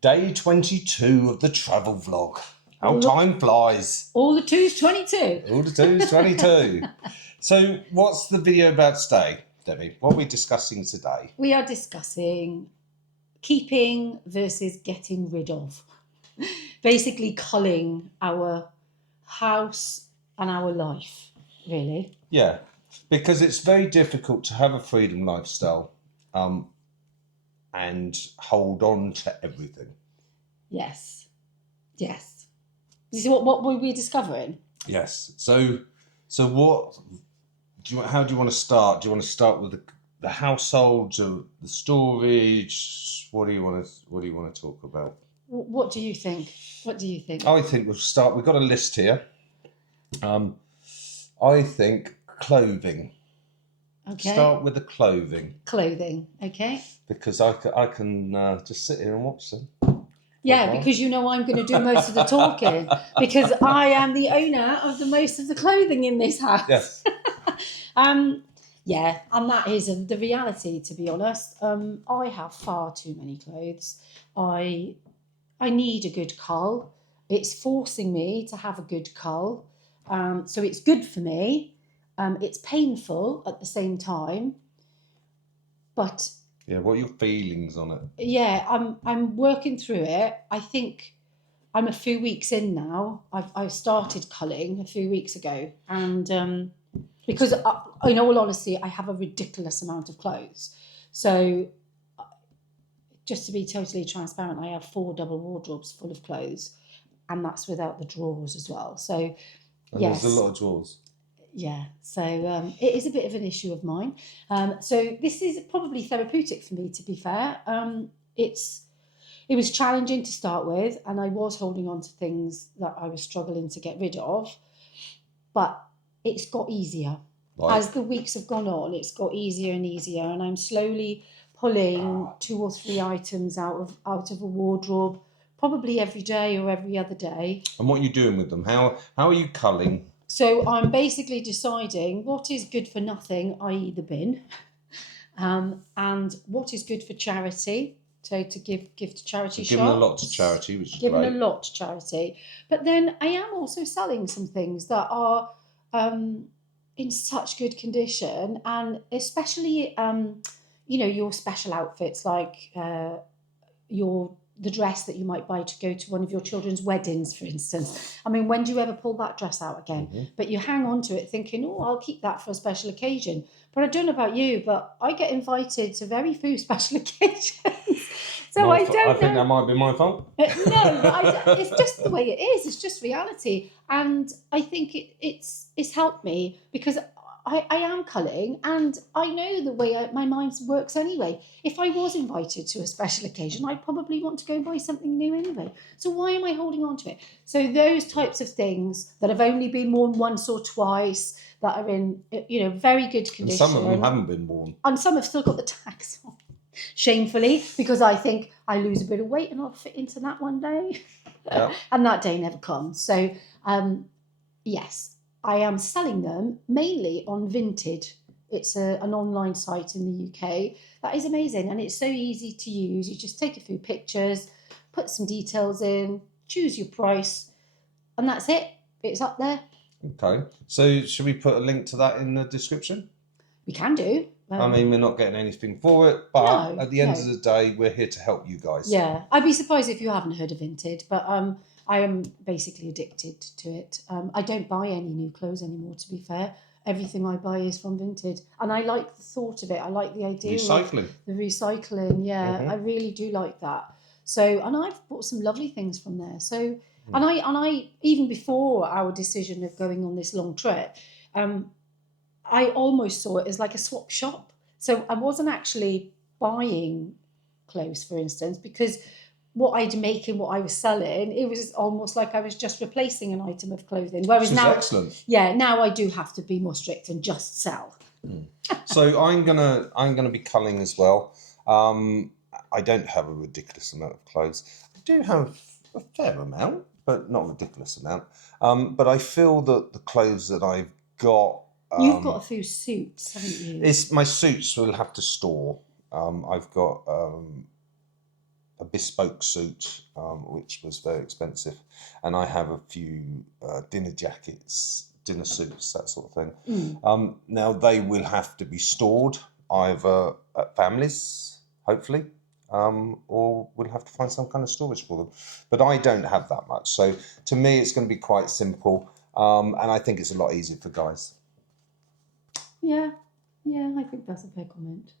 Day 22 of the travel vlog. How time flies. All the 2's 22. All the 2's 22. So what's the video about today, Debbie? What are we discussing today? We are discussing keeping versus getting rid of. Basically culling our house and our life, really. Yeah, because it's very difficult to have a freedom lifestyle and hold on to everything. Yes. You see what were we discovering? Yes. So what how do you want to start? Do you want to start with the household, or the storage? What do you want to talk about? What do you think? I think we'll start. We've got a list here. I think clothing. Okay. Start with the clothing. Clothing, okay. Because I can just sit here and watch them. Yeah, because you know I'm going to do most of the talking because I am the owner of the most of the clothing in this house. Yes. Yeah, and that is the reality, to be honest. I have far too many clothes. I need a good cull. It's forcing me to have a good cull. So it's good for me. It's painful at the same time. But yeah, what are your feelings on it? Yeah, I'm working through it. I think I'm a few weeks in now. I started culling a few weeks ago, and because in all honesty, I have a ridiculous amount of clothes. So just to be totally transparent, I have 4 double wardrobes full of clothes, and that's without the drawers as well. So yes, there's a lot of drawers. Yeah, so it is a bit of an issue of mine. So this is probably therapeutic for me, to be fair. It was challenging to start with, and I was holding on to things that I was struggling to get rid of, but it's got easier. Right. As the weeks have gone on, it's got easier and easier, and I'm slowly pulling 2 or 3 items out of a wardrobe, probably every day or every other day. And what are you doing with them? How are you culling? So I'm basically deciding what is good for nothing, i.e. the bin, and what is good for charity. So to give to charity shops. Giving a lot to charity, which is Giving great. a lot to charity. But then I am also selling some things that are in such good condition, and especially, your special outfits, like the dress that you might buy to go to one of your children's weddings, for instance. I mean, when do you ever pull that dress out again? Mm-hmm. But you hang on to it thinking, oh, I'll keep that for a special occasion. But I don't know about you, but I get invited to very few special occasions. So I don't know. I think that might be my fault. No, it's just the way it is. It's just reality. And I think it's helped me because I am culling, and I know the way my mind works anyway. If I was invited to a special occasion, I'd probably want to go buy something new anyway. So why am I holding on to it? So those types of things that have only been worn once or twice, that are in very good condition. And some of them haven't been worn. And some have still got the tags on. Shamefully, because I think I lose a bit of weight and I'll fit into that one day. Yep. And that day never comes. So, yes, I am selling them mainly on Vinted. It's an online site in the UK that is amazing, and it's so easy to use. You just take a few pictures, put some details in, choose your price, and that's it. It's up there. Okay. So should we put a link to that in the description? We can do. I mean, we're not getting anything for it, but at the end of the day, we're here to help you guys. Yeah. I'd be surprised if you haven't heard of Vinted, but I am basically addicted to it. I don't buy any new clothes anymore, to be fair. Everything I buy is from Vinted. And I like the thought of it. I like the idea Recycling. of the recycling. Yeah, mm-hmm. I really do like that. So, and I've bought some lovely things from there. So, and I even before our decision of going on this long trip, I almost saw it as like a swap shop. So I wasn't actually buying clothes, for instance, because what I'd make and what I was selling, it was almost like I was just replacing an item of clothing. Whereas now, excellent. Yeah, now I do have to be more strict and just sell. So I'm gonna be culling as well. I don't have a ridiculous amount of clothes. I do have a fair amount, but not a ridiculous amount. But I feel that the clothes that I've got. You've got a few suits, haven't you? My suits will have to store. I've got a bespoke suit, which was very expensive, and I have a few dinner jackets, dinner suits, that sort of thing. Now they will have to be stored either at families, hopefully, or we'll have to find some kind of storage for them. But I don't have that much, so to me it's going to be quite simple, and I think it's a lot easier for guys. Yeah, I think that's a fair comment.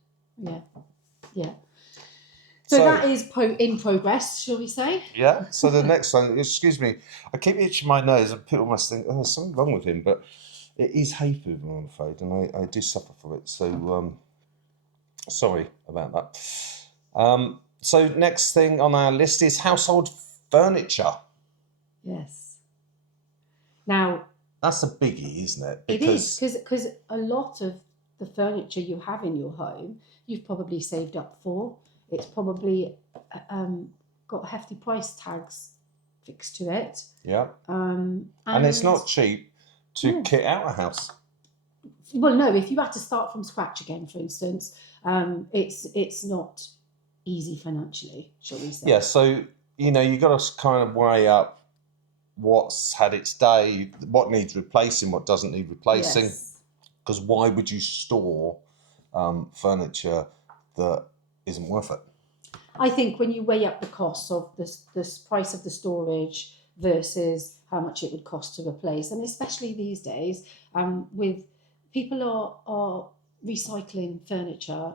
Yeah. So that is in progress, shall we say? Yeah. So the next one, excuse me, I keep itching my nose and people must think, oh, there's something wrong with him, but it is hay fever, I'm afraid, and I do suffer from it. So sorry about that. So next thing on our list is household furniture. Yes. Now, that's a biggie, isn't it? It is, because a lot of the furniture you have in your home, you've probably saved up for. It's probably got hefty price tags fixed to it. Yeah. And it's not cheap to kit out a house. Well, no, if you had to start from scratch again, for instance, it's not easy financially, shall we say. Yeah, so, you've got to kind of weigh up what's had its day, what needs replacing, what doesn't need replacing. Because why would you store furniture that isn't worth it? I think when you weigh up the cost of this price of the storage versus how much it would cost to replace, and especially these days, with people are recycling furniture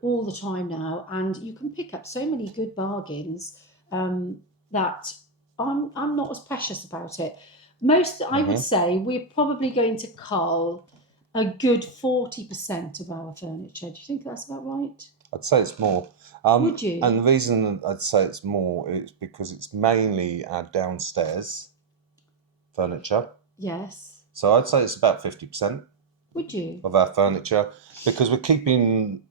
all the time now, and you can pick up so many good bargains that I'm not as precious about it. I would say we're probably going to cull a good 40% of our furniture. Do you think that's about right? I'd say it's more. Would you? And the reason I'd say it's more is because it's mainly our downstairs furniture. Yes. So I'd say it's about 50%. Would you? Of our furniture, because we're keeping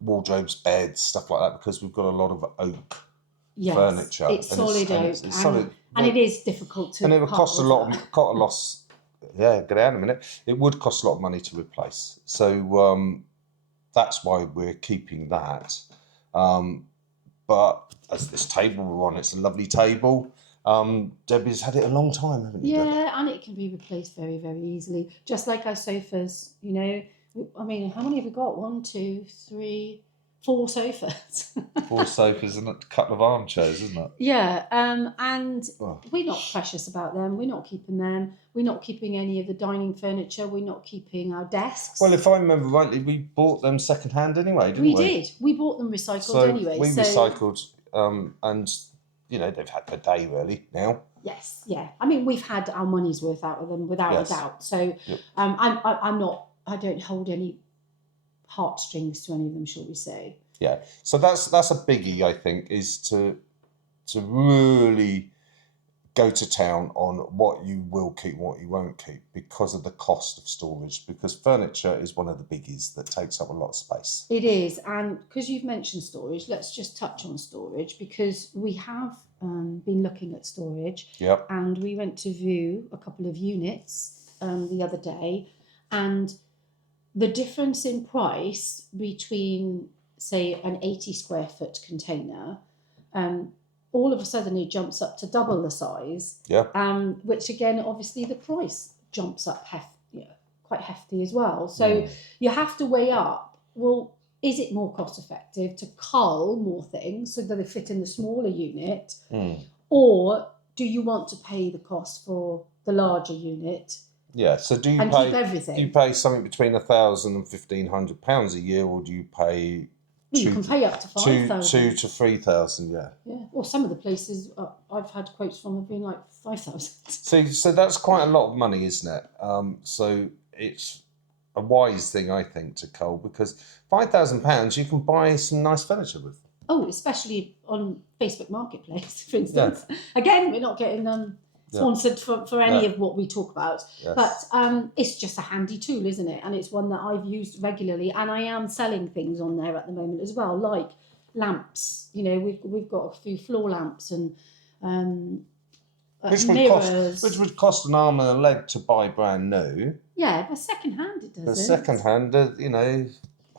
wardrobes, beds, stuff like that, because we've got a lot of oak furniture. It's solid oak, it's solid, and it is difficult to. And it would cost a loss. Yeah, get out in a minute. It would cost a lot of money to replace. So that's why we're keeping that. But as this table we're on, it's a lovely table. Debbie's had it a long time, haven't you? Yeah, and it can be replaced very, very easily. Just like our sofas, I mean, how many have we got? 1, 2, 3, 4 sofas. 4 sofas and a couple of armchairs, isn't it? Yeah, and we're not precious about them. We're not keeping them. We're not keeping any of the dining furniture. We're not keeping our desks. Well, if I remember rightly, we bought them second-hand anyway, didn't we? We did. We bought them recycled anyway. We recycled, and they've had their day really now. Yes, yeah. I mean, we've had our money's worth out of them without a doubt. So I don't hold any heartstrings to any of them, shall we say? Yeah. So that's a biggie, I think, is to really go to town on what you will keep, what you won't keep, because of the cost of storage. Because furniture is one of the biggies that takes up a lot of space. It is, and because you've mentioned storage, let's just touch on storage, because we have been looking at storage. Yep. And we went to view a couple of units the other day, and the difference in price between, say, an 80 square foot container, all of a sudden it jumps up to double the size. Yeah. Which again, obviously, the price jumps up quite hefty as well. So you have to weigh up, well, is it more cost effective to cull more things so that they fit in the smaller unit? Or do you want to pay the cost for the larger unit? Yeah, so do you keep everything? Do you pay something between £1,000 and £1,500 a year, or do you pay? You can pay up to 5,000. 2 to 3,000, yeah. Yeah, well, some of the places I've had quotes from have been like 5,000. So that's quite a lot of money, isn't it? So it's a wise thing, I think, to cull, because £5,000 you can buy some nice furniture with. Oh, especially on Facebook Marketplace, for instance. Yeah. Again, we're not getting sponsored for any of what we talk about. Yes. But it's just a handy tool, isn't it? And it's one that I've used regularly, and I am selling things on there at the moment as well, like lamps. We've got a few floor lamps and mirrors. Which would cost an arm and a leg to buy brand new. Yeah, but second hand it doesn't. But second hand,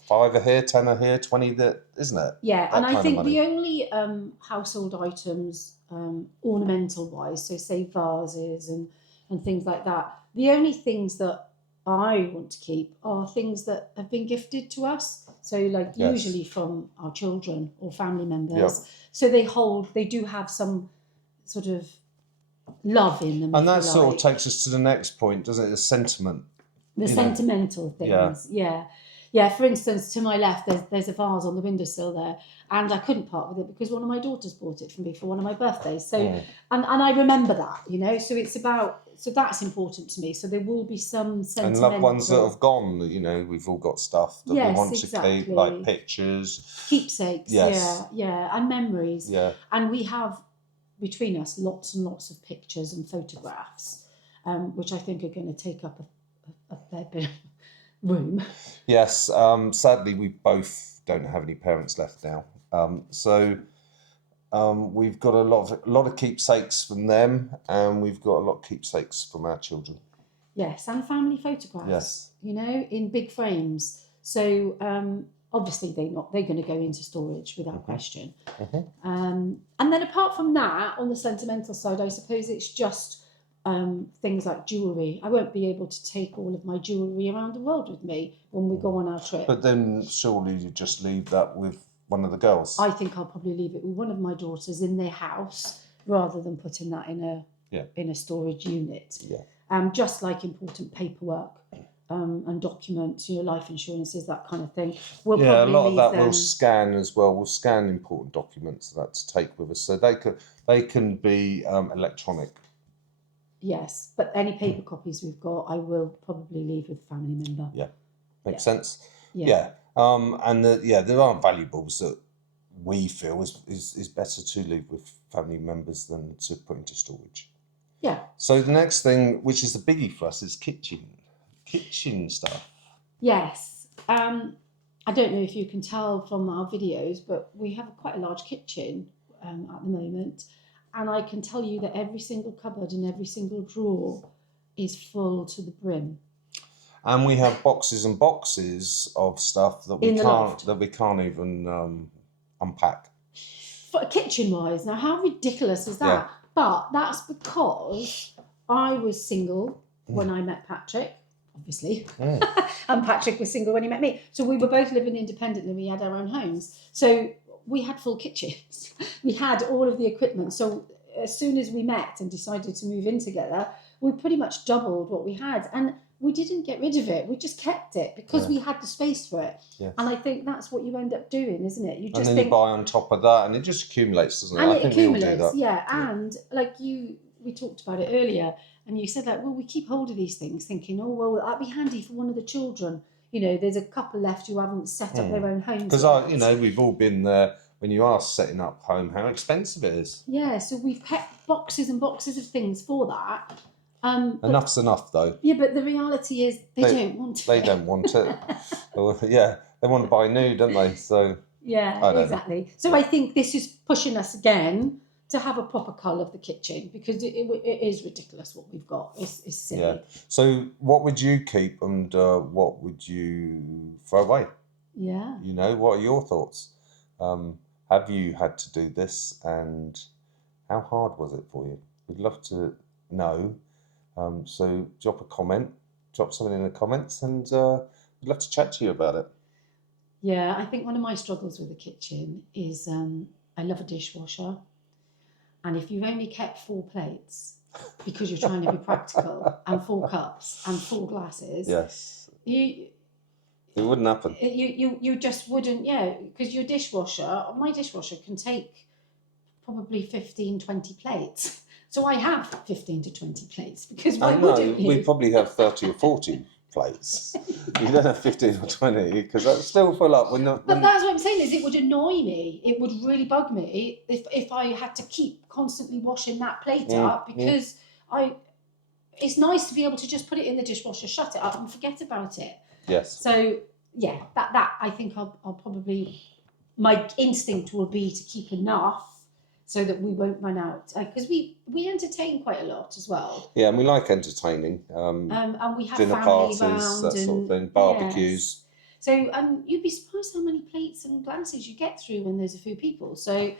5 here, 10 here, 20 that, isn't it? Yeah, That and I kind of think money. the only household items, ornamental wise, so say vases and things like that, the only things that I want to keep are things that have been gifted to us. So like Yes. usually from our children or family members. Yep. So they do have some sort of love in them. And if that you sort like. of takes us to the next point, doesn't it? The sentiment. The sentimental things, yeah. For instance, to my left, there's a vase on the windowsill there, and I couldn't part with it because one of my daughters bought it for me for one of my birthdays. So, and I remember that, So it's so that's important to me. So there will be some sentimental. And loved ones that have gone, we've all got stuff that we want to keep, like pictures, keepsakes, yes, and memories. Yeah. And we have between us lots and lots of pictures and photographs, which I think are going to take up a fair bit of room. Yes, sadly we both don't have any parents left now. So we've got a lot of keepsakes from them, and we've got a lot of keepsakes from our children. Yes, and family photographs. Yes. In big frames. So obviously they're going to go into storage without question. And then apart from that, on the sentimental side, I suppose it's just things like jewellery. I won't be able to take all of my jewellery around the world with me when we go on our trip. But then surely you just leave that with one of the girls. I think I'll probably leave it with one of my daughters in their house rather than putting that in a storage unit. Yeah. Just like important paperwork and documents, life insurances, that kind of thing. We'll a probably lot of that them. we'll scan as well. We'll scan important documents that to take with us, so they can be electronic. Yes, but any paper copies we've got, I will probably leave with a family member. Yeah, makes sense. Yeah. And there are valuables that we feel is better to leave with family members than to put into storage. Yeah. So the next thing, which is the biggie for us, is kitchen stuff. Yes. I don't know if you can tell from our videos, but we have quite a large kitchen at the moment. And I can tell you that every single cupboard and every single drawer is full to the brim. And we have boxes and boxes of stuff that we can't even unpack. But kitchen-wise, now how ridiculous is that? Yeah. But that's because I was single when I met Patrick, obviously. And Patrick was single when he met me. So we were both living independently. We had our own homes. So we had full kitchens. We had all of the equipment. So as soon as we met and decided to move in together, we pretty much doubled what we had. And we didn't get rid of it. We just kept it because we had the space for it. Yes. And I think that's what you end up doing, isn't it? You just and then you buy on top of that, and it just accumulates, doesn't it? And I it think accumulates, we all do that. yeah. And like we talked about it earlier, and you said we keep hold of these things thinking, oh, well, that'd be handy for one of the children. There's a couple left who haven't set up their own homes. Because we've all been there when you are setting up home, how expensive it is. Yeah, so we've kept boxes and boxes of things for that. Enough's enough, though. Yeah, but the reality is they don't want it. They don't want it. They want to buy new, don't they? So yeah, exactly. So I think this is pushing us again to have a proper cull of the kitchen, because it is ridiculous what we've got. It's silly. Yeah. So what would you keep and what would you throw away? Yeah. What are your thoughts? Have you had to do this, and how hard was it for you? We'd love to know. So drop something in the comments, and we'd love to chat to you about it. Yeah, I think one of my struggles with the kitchen is I love a dishwasher. And if you've only kept 4 plates because you're trying to be practical, and 4 cups and 4 glasses, yes, it wouldn't happen. You just wouldn't, because my dishwasher can take probably 15, 20 plates. So I have 15 to 20 plates, because why wouldn't you? We probably have 30 or 40 plates. You don't have 15 or 20, because that's still full up. But that's what I'm saying, is it would annoy me. It would really bug me if I had to keep constantly washing that plate up, because it's nice to be able to just put it in the dishwasher, shut it up and forget about it. Yes. So that I think I'll probably, my instinct will be to keep enough so that we won't run out, because we entertain quite a lot as well. Yeah, and we like entertaining. And we have dinner family parties, round that sort of thing, barbecues. Yes. So, and you'd be surprised how many plates and glasses you get through when there's a few people. So,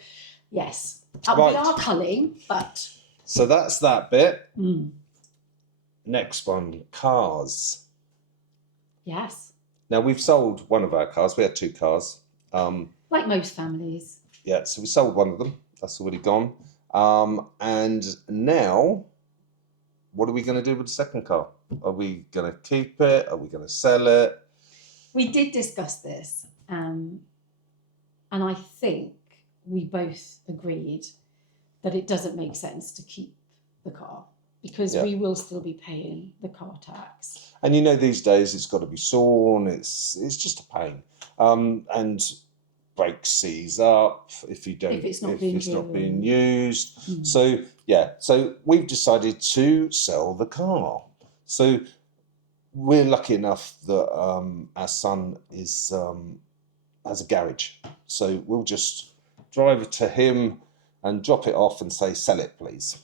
yes, we Right. are culling, but So that's that bit. Next one, cars. yes, Now, we've sold one of our cars. We had 2 cars. like most families. Yeah, so we sold one of them. That's already gone. And now, what are we going to do with the second car? Are we going to keep it? Are we going to sell it? We did discuss this, and I think we both agreed that it doesn't make sense to keep the car because we will still be paying the car tax. And you know, these days it's got to be sawn. It's just a pain. And brake seize up if it's not being used. So so we've decided to sell the car. So we're lucky enough that our son has a garage, so we'll just drive it to him and drop it off and say, sell it, please.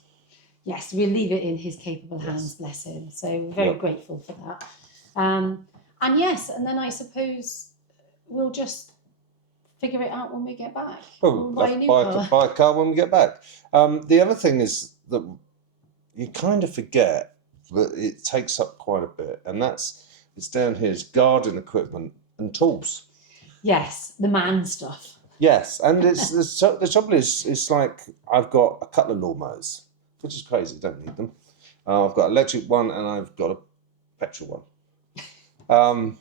Yes, we'll leave it in his capable hands, bless him. So we're very grateful for that. And yes, and then I suppose we'll just figure it out when we get back. Well, buy a car when we get back. The other thing is that you kind of forget that it takes up quite a bit, and it's down here is garden equipment and tools. Yes, the man stuff. Yes, and the trouble is, it's like I've got a couple of lawnmowers, which is crazy. Don't need them. I've got an electric one and I've got a petrol one.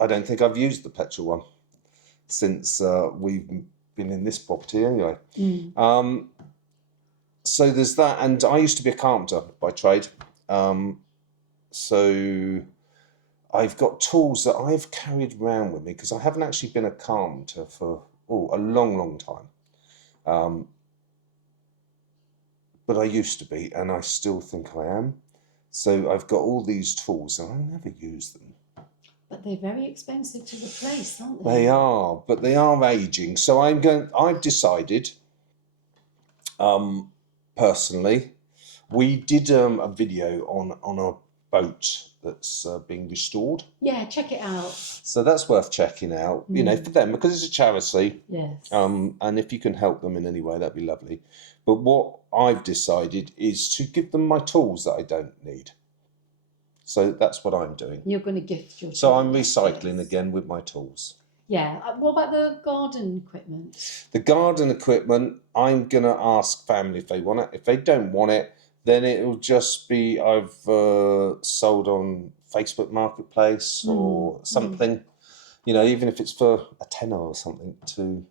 I don't think I've used the petrol one since we've been in this property anyway. So there's that, and I used to be a carpenter by trade. So I've got tools that I've carried around with me because I haven't actually been a carpenter for a long time. But I used to be, and I still think I am. So I've got all these tools, and I never use them. But they're very expensive to replace, aren't They are, but they are aging. So I've decided, personally, we did a video on a boat that's being restored. Yeah, check it out. So that's worth checking out, you know, for them, because it's a charity. Yes. And if you can help them in any way, that'd be lovely. But what I've decided is to give them my tools that I don't need. So that's what I'm doing. You're going to gift your tools. So I'm recycling again with my tools. Yeah. What about the garden equipment? The garden equipment, I'm going to ask family if they want it. If they don't want it, then it'll just be I've sold on Facebook Marketplace or something, you know, even if it's for a tenner or something to...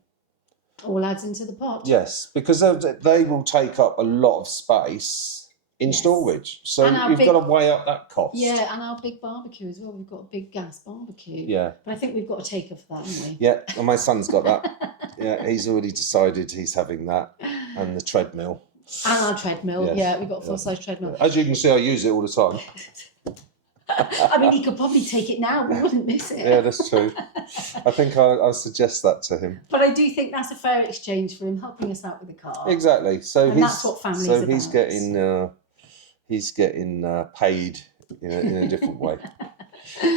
All adds into the pot. Yes, because they will take up a lot of space in storage. So you've got to weigh up that cost. Yeah, and our big barbecue as well. We've got a big gas barbecue. Yeah. But I think we've got a taker for that, haven't we? Yeah, and my son's got that. Yeah, he's already decided he's having that and the treadmill. And our treadmill. Yes. Yeah, we've got a full-size treadmill. As you can see, I use it all the time. I mean, he could probably take it now. We wouldn't miss it. Yeah, that's true. I think I'll suggest that to him. But I do think that's a fair exchange for him helping us out with the car. Exactly. So that's what family's about. He's getting paid in a different way.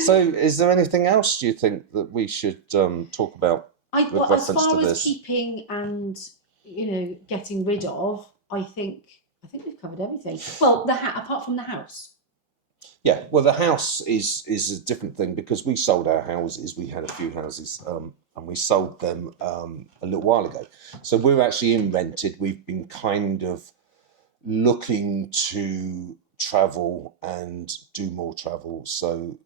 So, is there anything else you think that we should talk about with reference as far to as this? keeping and getting rid of, I think we've covered everything. Well, apart from the house. Yeah, well, the house is a different thing because we sold our houses. We had a few houses, and we sold them a little while ago. So we're actually in rented. We've been kind of looking to travel and do more travel. So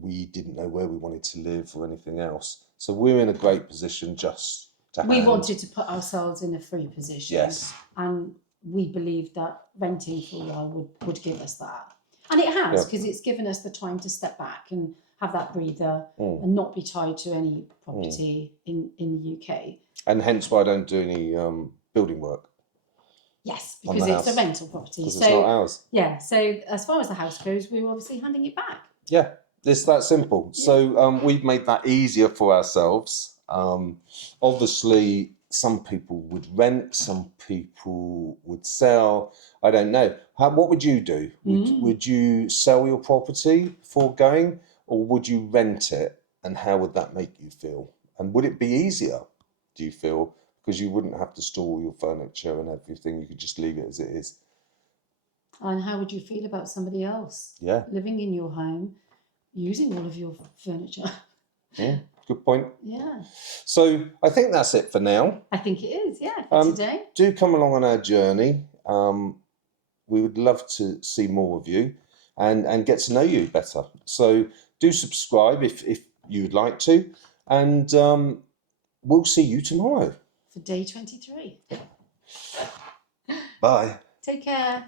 we didn't know where we wanted to live or anything else. So we're in a great position just to We wanted to put ourselves in a free position. Yes. And we believed that renting for a while would give us that. And it has, because it's given us the time to step back and have that breather and not be tied to any property in the UK. And hence why I don't do any building work. Yes, because it's a rental property. Because it's not ours. Yeah, so as far as the house goes, we're obviously handing it back. Yeah, it's that simple. Yeah. So we've made that easier for ourselves. Obviously, some people would rent, some people would sell. I don't know. What would you do? Would you sell your property before going, or would you rent it And how would that make you feel? And would it be easier, do you feel, because you wouldn't have to store all your furniture and everything, you could just leave it as it is? And how would you feel about somebody else living in your home, using all of your furniture? Yeah, good point. Yeah. So I think that's it for now. I think it is, for today. Do come along on our journey. We would love to see more of you and get to know you better. So do subscribe if you would like to. And we'll see you tomorrow. For day 23. Bye. Take care.